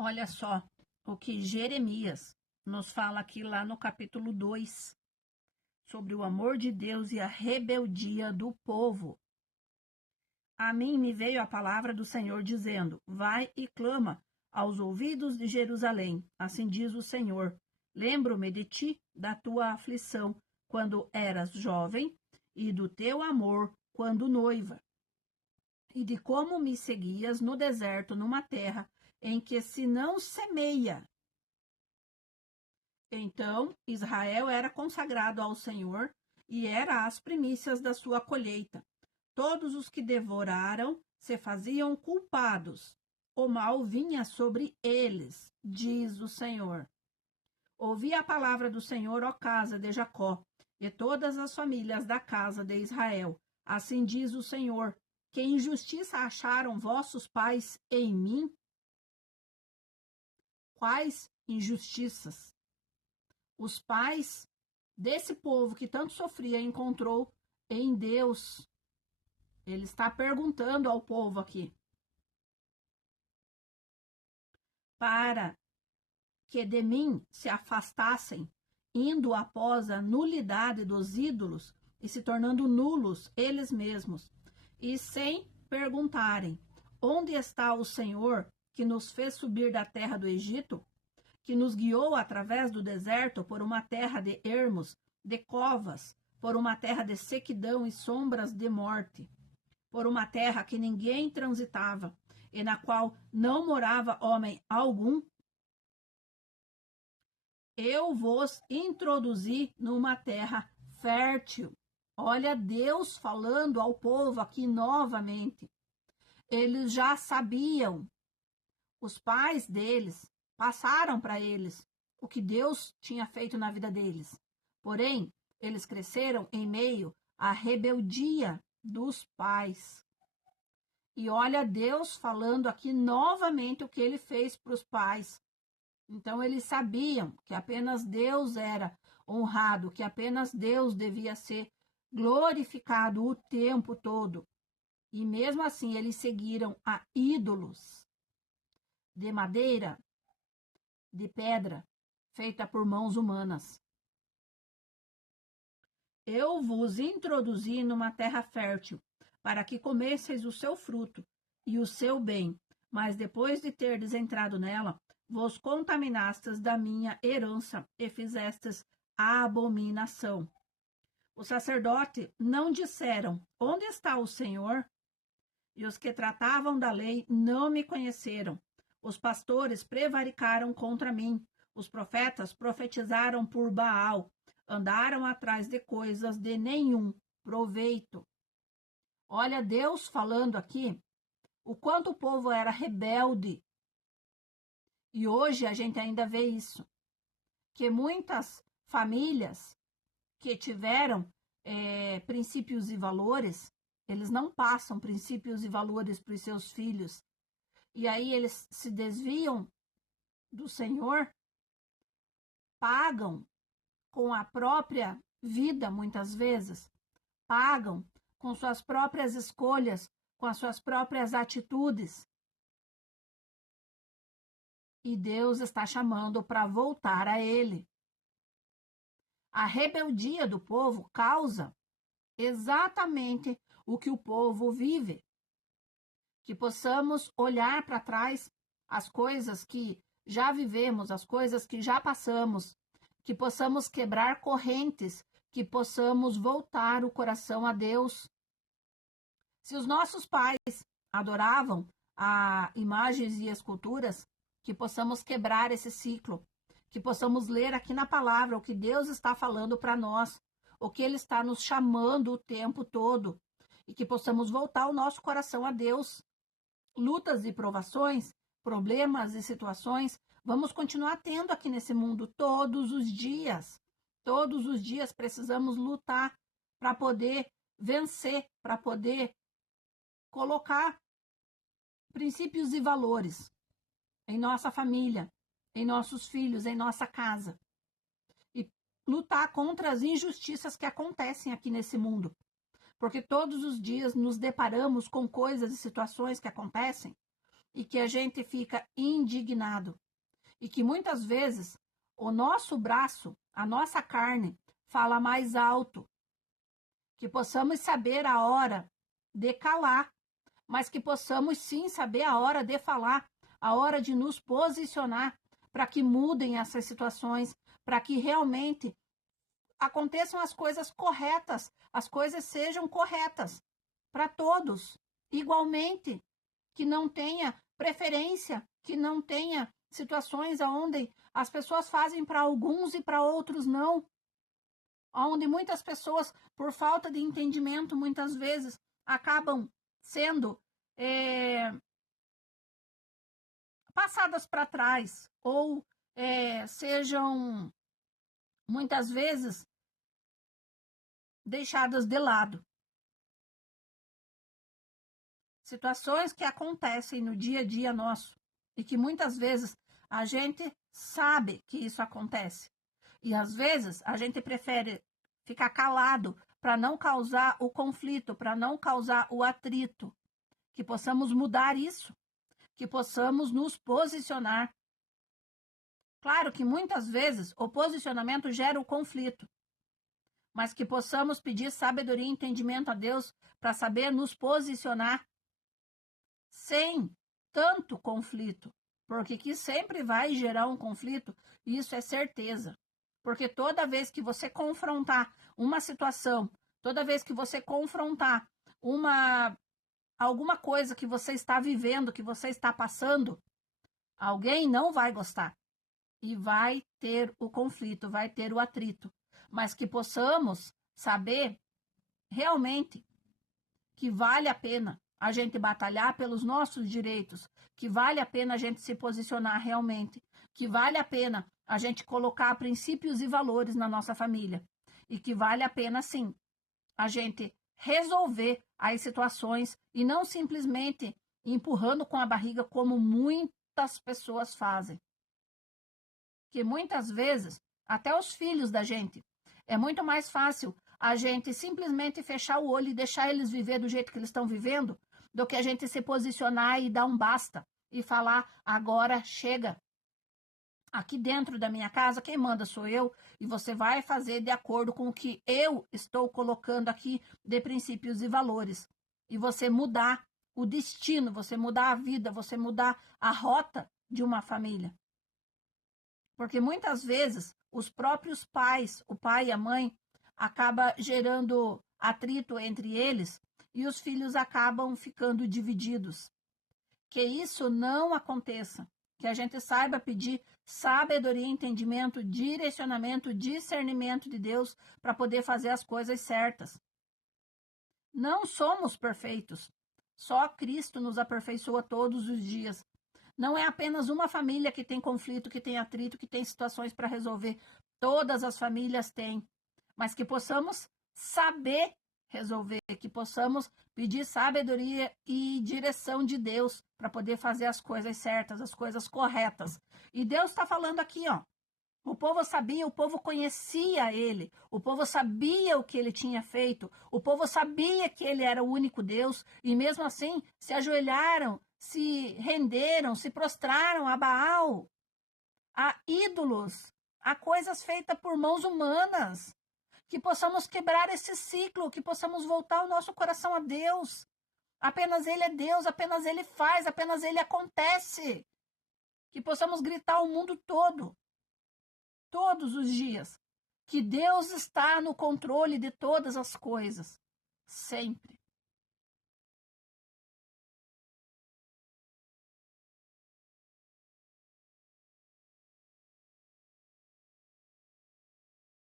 Olha só o que Jeremias nos fala aqui lá no capítulo 2, sobre o amor de Deus e a rebeldia do povo. A mim me veio a palavra do Senhor dizendo: vai e clama aos ouvidos de Jerusalém. Assim diz o Senhor: lembro-me de ti, da tua aflição, quando eras jovem, e do teu amor, quando noiva, e de como me seguias no deserto, numa terra em que se não semeia. Então Israel era consagrado ao Senhor e era as primícias da sua colheita. Todos os que devoraram se faziam culpados. O mal vinha sobre eles, diz o Senhor. Ouvi a palavra do Senhor, ó casa de Jacó, e todas as famílias da casa de Israel. Assim diz o Senhor: que injustiça acharam vossos pais em mim? Quais injustiças? Os pais desse povo que tanto sofria encontrou em Deus. Ele está perguntando ao povo aqui: para que de mim se afastassem, indo após a nulidade dos ídolos e se tornando nulos eles mesmos, e sem perguntarem: onde está o Senhor que nos fez subir da terra do Egito, que nos guiou através do deserto por uma terra de ermos, de covas, por uma terra de sequidão e sombras de morte, por uma terra que ninguém transitava e na qual não morava homem algum? Eu vos introduzi numa terra fértil. Olha Deus falando ao povo aqui novamente. Eles já sabiam, os pais deles passaram para eles o que Deus tinha feito na vida deles. Porém, eles cresceram em meio à rebeldia dos pais. E olha Deus falando aqui novamente o que ele fez para os pais. Então, eles sabiam que apenas Deus era honrado, que apenas Deus devia ser glorificado o tempo todo. E mesmo assim, eles seguiram a ídolos de madeira, de pedra, feita por mãos humanas. Eu vos introduzi numa terra fértil, para que comesseis o seu fruto e o seu bem, mas depois de terdes entrado nela, vos contaminastes da minha herança e fizestes a abominação. Os sacerdotes não disseram: onde está o Senhor? E os que tratavam da lei não me conheceram. Os pastores prevaricaram contra mim. Os profetas profetizaram por Baal. Andaram atrás de coisas de nenhum proveito. Olha Deus falando aqui o quanto o povo era rebelde. E hoje a gente ainda vê isso. Que muitas famílias que tiveram princípios e valores, eles não passam princípios e valores para os seus filhos. E aí eles se desviam do Senhor, pagam com a própria vida, muitas vezes, pagam com suas próprias escolhas, com as suas próprias atitudes. E Deus está chamando para voltar a Ele. A rebeldia do povo causa exatamente o que o povo vive. Que possamos olhar para trás as coisas que já vivemos, as coisas que já passamos, que possamos quebrar correntes, que possamos voltar o coração a Deus. Se os nossos pais adoravam a imagens e esculturas, que possamos quebrar esse ciclo, que possamos ler aqui na palavra o que Deus está falando para nós, o que Ele está nos chamando o tempo todo, e que possamos voltar o nosso coração a Deus. Lutas e provações, problemas e situações, vamos continuar tendo aqui nesse mundo todos os dias. Todos os dias precisamos lutar para poder vencer, para poder colocar princípios e valores em nossa família, em nossos filhos, em nossa casa. E lutar contra as injustiças que acontecem aqui nesse mundo. Porque todos os dias nos deparamos com coisas e situações que acontecem e que a gente fica indignado. E que muitas vezes o nosso braço, a nossa carne, fala mais alto. Que possamos saber a hora de calar, mas que possamos sim saber a hora de falar, a hora de nos posicionar para que mudem essas situações, para que realmente aconteçam as coisas corretas, as coisas sejam corretas para todos, igualmente, que não tenha preferência, que não tenha situações onde as pessoas fazem para alguns e para outros não, onde muitas pessoas, por falta de entendimento, muitas vezes acabam sendo passadas para trás ou sejam muitas vezes deixadas de lado. Situações que acontecem no dia a dia nosso e que muitas vezes a gente sabe que isso acontece. E às vezes a gente prefere ficar calado para não causar o conflito, para não causar o atrito. Que possamos mudar isso, que possamos nos posicionar. Claro que muitas vezes o posicionamento gera o conflito, mas que possamos pedir sabedoria e entendimento a Deus para saber nos posicionar sem tanto conflito, porque que sempre vai gerar um conflito, isso é certeza. Porque toda vez que você confrontar uma situação, toda vez que você confrontar alguma coisa que você está vivendo, que você está passando, alguém não vai gostar. E vai ter o conflito, vai ter o atrito. Mas que possamos saber realmente que vale a pena a gente batalhar pelos nossos direitos, que vale a pena a gente se posicionar realmente, que vale a pena a gente colocar princípios e valores na nossa família, e que vale a pena, sim, a gente resolver as situações e não simplesmente empurrando com a barriga como muitas pessoas fazem. Que muitas vezes, até os filhos da gente, é muito mais fácil a gente simplesmente fechar o olho e deixar eles viver do jeito que eles estão vivendo, do que a gente se posicionar e dar um basta e falar, agora chega. Aqui dentro da minha casa, quem manda sou eu, e você vai fazer de acordo com o que eu estou colocando aqui de princípios e valores. E você mudar o destino, você mudar a vida, você mudar a rota de uma família. Porque muitas vezes os próprios pais, o pai e a mãe, acaba gerando atrito entre eles e os filhos acabam ficando divididos. Que isso não aconteça. Que a gente saiba pedir sabedoria, entendimento, direcionamento, discernimento de Deus para poder fazer as coisas certas. Não somos perfeitos. Só Cristo nos aperfeiçoa todos os dias. Não é apenas uma família que tem conflito, que tem atrito, que tem situações para resolver. Todas as famílias têm. Mas que possamos saber resolver, que possamos pedir sabedoria e direção de Deus para poder fazer as coisas certas, as coisas corretas. E Deus está falando aqui, ó. O povo sabia, o povo conhecia ele, o povo sabia o que ele tinha feito, o povo sabia que ele era o único Deus, e mesmo assim se ajoelharam, se renderam, se prostraram a Baal, a ídolos, a coisas feitas por mãos humanas. Que possamos quebrar esse ciclo, que possamos voltar o nosso coração a Deus. Apenas Ele é Deus, apenas Ele faz, apenas Ele acontece. Que possamos gritar ao mundo todo, todos os dias, que Deus está no controle de todas as coisas, sempre.